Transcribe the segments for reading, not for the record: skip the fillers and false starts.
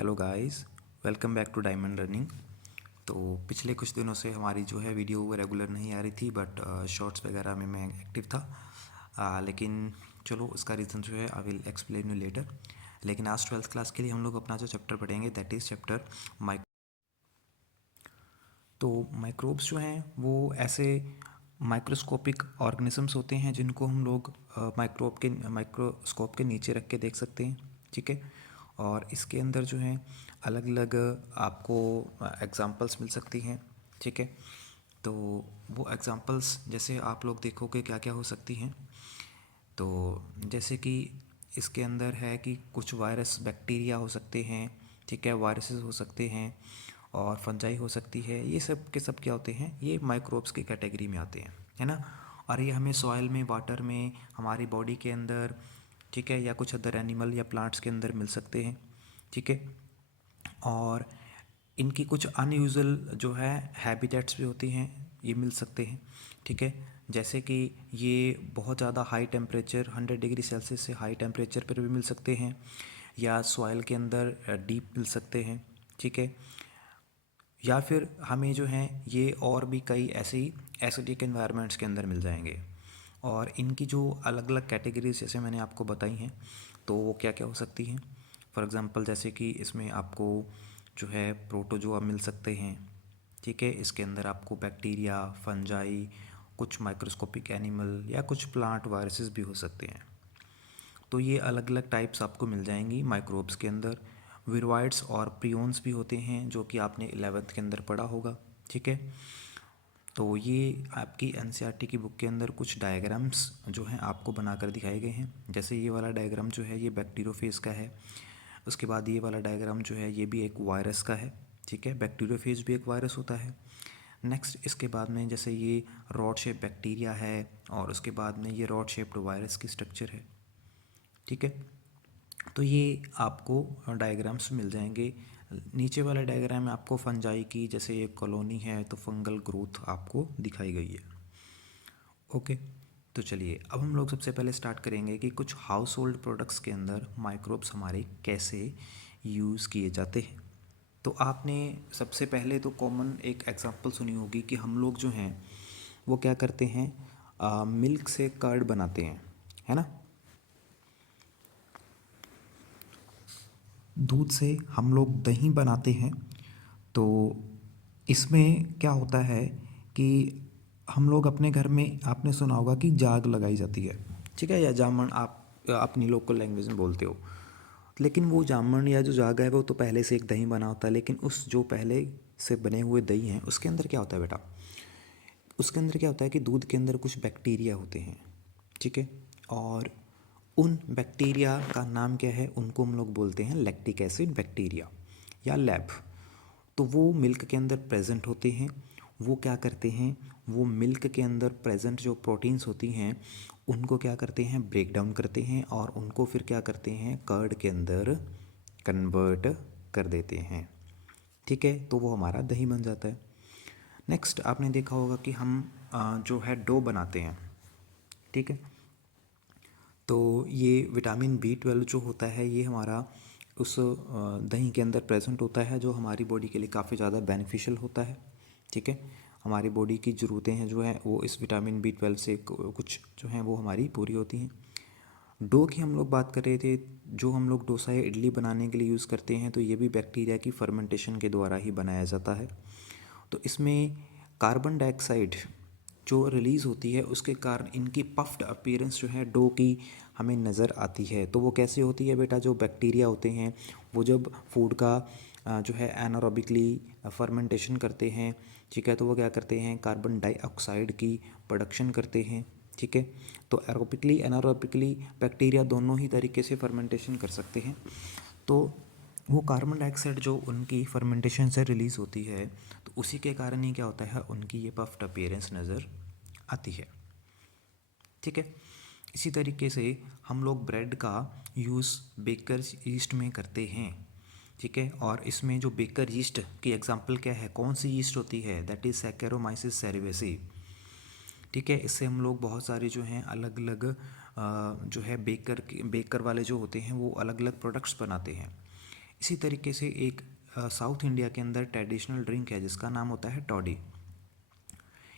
Hello guys, welcome back to Diamond Learning. तो पिछले कुछ दिनों से हमारी जो है वीडियो वो रेगुलर नहीं आ रही थी, बट शॉर्ट्स वगैरह में मैं एक्टिव था। लेकिन चलो, उसका रीज़न जो है I will explain you later. लेकिन आज 12th क्लास के लिए हम लोग अपना जो चैप्टर पढ़ेंगे दैट इज़ चैप्टर माइक। तो माइक्रोब्स जो हैं वो ऐसे माइक्रोस्कोपिक ऑर्गेनिजम्स होते हैं जिनको हम लोग माइक्रोस्कोप के नीचे रख के देख सकते हैं। ठीक है। और इसके अंदर जो है अलग अलग आपको एग्जांपल्स मिल सकती हैं। ठीक है। तो वो एग्जांपल्स जैसे आप लोग देखोगे क्या क्या हो सकती हैं। तो जैसे कि इसके अंदर है कि कुछ वायरस बैक्टीरिया हो सकते हैं। ठीक है, वायरसेस हो सकते हैं और फंजाई हो सकती है। ये सब के सब क्या होते हैं, ये माइक्रोब्स की कैटेगरी में आते हैं, है ना। और ये हमें सॉइल में, वाटर में, हमारी बॉडी के अंदर, ठीक है, या कुछ अदर एनिमल या प्लांट्स के अंदर मिल सकते हैं। ठीक है। और इनकी कुछ अनयूजुअल जो है हैबिटेट्स भी होती हैं, ये मिल सकते हैं। ठीक है। जैसे कि ये बहुत ज़्यादा हाई टेम्परेचर 100 डिग्री सेल्सियस से हाई टेम्परेचर पर भी मिल सकते हैं, या सॉइल के अंदर डीप मिल सकते हैं। ठीक है। या फिर हमें जो है ये और भी कई ऐसे ही एसिडिक एनवायरनमेंट्स के अंदर मिल जाएंगे। और इनकी जो अलग अलग कैटेगरीज जैसे मैंने आपको बताई हैं, तो वो क्या क्या हो सकती हैं। फॉर एग्ज़ाम्पल जैसे कि इसमें आपको जो है प्रोटोजोआ मिल सकते हैं। ठीक है। इसके अंदर आपको बैक्टीरिया, फंजाई, कुछ माइक्रोस्कोपिक एनिमल या कुछ प्लांट वायरसेस भी हो सकते हैं। तो ये अलग अलग टाइप्स आपको मिल जाएंगी माइक्रोब्स के अंदर। विरवाइड्स और प्रियोन्स भी होते हैं जो कि आपने 11th के अंदर पढ़ा होगा। ठीक है। तो ये आपकी एनसीईआरटी की बुक के अंदर कुछ डायग्राम्स जो हैं आपको बनाकर दिखाए गए हैं। जैसे ये वाला डायग्राम जो है ये बैक्टीरियोफेज का है। उसके बाद ये वाला डायग्राम जो है ये भी एक वायरस का है। ठीक है, बैक्टीरियोफेज भी एक वायरस होता है। नेक्स्ट इसके बाद में जैसे ये रॉड शेप बैक्टीरिया है, और उसके बाद में ये रॉड शेप्ड वायरस की स्ट्रक्चर है। ठीक है। तो ये आपको डायग्राम्स मिल जाएंगे। नीचे वाले डायग्राम में आपको फंजाई की जैसे एक कॉलोनी है तो फंगल ग्रोथ आपको दिखाई गई है। ओके। तो चलिए अब हम लोग सबसे पहले स्टार्ट करेंगे कि कुछ हाउस होल्ड प्रोडक्ट्स के अंदर माइक्रोब्स हमारे कैसे यूज़ किए जाते हैं। तो आपने सबसे पहले तो कॉमन एक एग्जांपल सुनी होगी कि हम लोग जो हैं वो क्या करते हैं, मिल्क से कर्ड बनाते हैं, है ना। दूध से हम लोग दही बनाते हैं। तो इसमें क्या होता है कि हम लोग अपने घर में, आपने सुना होगा कि जाग लगाई जाती है। ठीक है, या जामन आप अपनी लोकल लैंग्वेज में बोलते हो। लेकिन वो जामन या जो जाग है वो तो पहले से एक दही बना होता है। लेकिन उस जो पहले से बने हुए दही हैं उसके अंदर क्या होता है बेटा, उसके अंदर क्या होता है कि दूध के अंदर कुछ बैक्टीरिया होते हैं। ठीक है। और उन बैक्टीरिया का नाम क्या है, उनको हम लोग बोलते हैं लैक्टिक एसिड बैक्टीरिया या लैब। तो वो मिल्क के अंदर प्रेजेंट होते हैं। वो क्या करते हैं, वो मिल्क के अंदर प्रेजेंट जो प्रोटीन्स होती हैं उनको क्या करते हैं, ब्रेक डाउन करते हैं, और उनको फिर क्या करते हैं, कर्ड के अंदर कन्वर्ट कर देते हैं। ठीक है। तो वो हमारा दही बन जाता है। नेक्स्ट आपने देखा होगा कि हम जो है डो बनाते हैं। ठीक है। तो ये विटामिन B12 जो होता है ये हमारा उस दही के अंदर प्रेजेंट होता है, जो हमारी बॉडी के लिए काफ़ी ज़्यादा बेनिफिशियल होता है। ठीक है। हमारी बॉडी की ज़रूरतें हैं जो हैं वो इस विटामिन B12 से कुछ जो हैं वो हमारी पूरी होती हैं। डो की हम लोग बात कर रहे थे, जो हम लोग डोसा या इडली बनाने के लिए यूज़ करते हैं, तो ये भी बैक्टीरिया की फर्मेंटेशन के द्वारा ही बनाया जाता है। तो इसमें कार्बन डाइऑक्साइड जो रिलीज़ होती है उसके कारण इनकी पफ्ड अपीयरेंस जो है डो की हमें नज़र आती है। तो वो कैसे होती है बेटा, जो बैक्टीरिया होते हैं वो जब फूड का जो है एनारोबिकली फर्मेंटेशन करते हैं, ठीक है, तो वो क्या करते हैं, कार्बन डाइऑक्साइड की प्रोडक्शन करते हैं। ठीक है। तो एरोबिकली एनारोबिकली बैक्टीरिया दोनों ही तरीके से फर्मेंटेशन कर सकते हैं। तो वो कार्बन डाइऑक्साइड जो उनकी फर्मेंटेशन से रिलीज़ होती है, तो उसी के कारण ही क्या होता है, उनकी ये पफ्ड अपीयरेंस नज़र आती है। ठीक है। इसी तरीके से हम लोग ब्रेड का यूज़ बेकर यीस्ट में करते हैं। ठीक है। और इसमें जो बेकर यीस्ट की एग्जांपल क्या है, कौन सी यीस्ट होती है, दैट इज़ सैकेरोमाइसिस सेरेवेसी। ठीक है। इससे हम लोग बहुत सारे जो हैं अलग अलग जो है बेकर वाले जो होते हैं वो अलग अलग प्रोडक्ट्स बनाते हैं। इसी तरीके से एक साउथ इंडिया के अंदर ट्रेडिशनल ड्रिंक है जिसका नाम होता है टॉडी।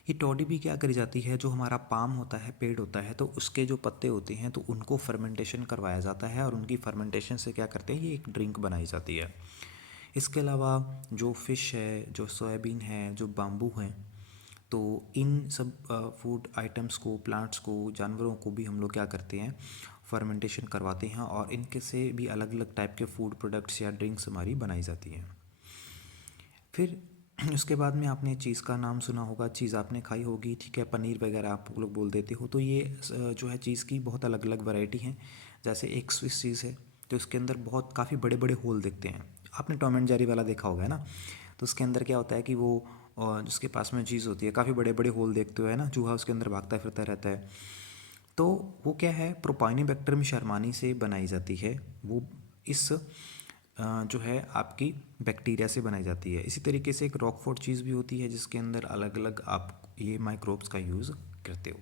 ये टॉडी भी क्या करी जाती है, जो हमारा पाम होता है, पेड़ होता है, तो उसके जो पत्ते होते हैं तो उनको फर्मेंटेशन करवाया जाता है और उनकी फर्मेंटेशन से क्या करते हैं, ये एक ड्रिंक बनाई जाती है। इसके अलावा जो फ़िश है, जो सोयाबीन है, जो बाम्बू है, तो इन सब फूड आइटम्स को, प्लांट्स को, जानवरों को भी हम लोग क्या करते हैं, फर्मेंटेशन करवाते हैं और इनके से भी अलग अलग टाइप के फूड प्रोडक्ट्स या ड्रिंक्स हमारी बनाई जाती हैं। फिर उसके बाद में आपने चीज़ का नाम सुना होगा, चीज़ आपने खाई होगी, ठीक है, पनीर वगैरह आप लोग बोल देते हो। तो ये जो है चीज़ की बहुत अलग अलग वैरायटी हैं। जैसे एक स्विस चीज़ है तो उसके अंदर बहुत काफ़ी बड़े बड़े होल दिखते हैं। आपने टॉम एंड जेरी वाला देखा होगा है ना। तो उसके अंदर क्या होता है कि वो जिसके पास में चीज़ होती है, काफ़ी बड़े बड़े होल देखते हो है ना, चूहा उसके अंदर भागता फिरता रहता है। तो वो क्या है, प्रोपाइनोबैक्टीरियम शर्मानी से बनाई जाती है। वो इस जो है आपकी बैक्टीरिया से बनाई जाती है। इसी तरीके से एक रॉकफोर्ट चीज़ भी होती है जिसके अंदर अलग अलग आप ये माइक्रोब्स का यूज़ करते हो।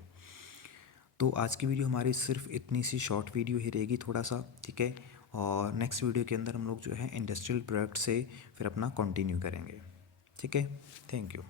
तो आज की वीडियो हमारी सिर्फ इतनी सी शॉर्ट वीडियो ही रहेगी थोड़ा सा, ठीक है। और नेक्स्ट वीडियो के अंदर हम लोग जो है इंडस्ट्रियल प्रोडक्ट से फिर अपना कंटिन्यू करेंगे, ठीक है। Thank you.